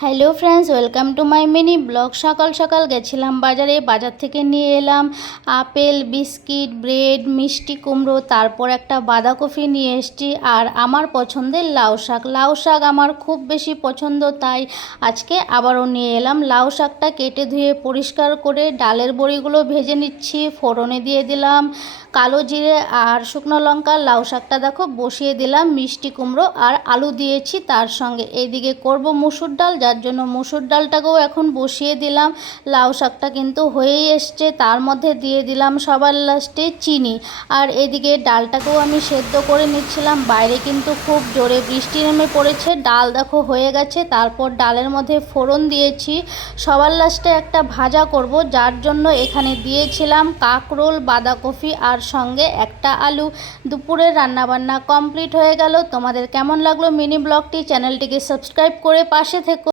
Hello friends, welcome to my mini blog. সকাল সকাল গেছিলাম বাজারে, বাজার থেকে নিয়ে এলাম আপেল, বিস্কিট, ব্রেড, মিষ্টি কুমড়ো, তারপর একটা বাঁধাকপি নিয়ে এসেছি আর আমার পছন্দের লাউ শাক। লাউ শাক আমার খুব বেশি পছন্দ, তাই আজকে আবারও নিয়ে এলাম। লাউ শাকটা কেটে ধুয়ে পরিষ্কার করে ডালের বড়িগুলো ভেজে নিচ্ছি। ফোড়নে দিয়ে দিলাম কালো জিরে আর শুকনো লঙ্কা। লাউ শাকটা দেখো বসিয়ে দিলাম, মিষ্টি কুমড়ো আর আলু দিয়েছি তার সঙ্গে। এইদিকে করব মুসুর ডাল, যার জন্য মুসুর ডালটাকেও এখন বসিয়ে দিলাম। লাউ শাকটা কিন্তু হয়েই এসছে, তার মধ্যে দিয়ে দিলাম সবার লাস্টে চিনি। আর এদিকে ডালটাকেও আমি সেদ্ধ করে নিচ্ছিলাম। বাইরে কিন্তু খুব জোরে বৃষ্টি নেমে পড়েছে। ডাল দেখো হয়ে গেছে, তারপর ডালের মধ্যে ফোড়ন দিয়েছি। সবার লাস্টে একটা ভাজা করব, যার জন্য এখানে দিয়েছিলাম কাঁকরোল, বাঁধাকপি আর সঙ্গে একটা আলু। দুপুরের রান্নাবান্না কমপ্লিট হয়ে গেল। তোমাদের কেমন লাগলো মিনি ব্লগটি? চ্যানেলটিকে সাবস্ক্রাইব করে পাশে থেকো।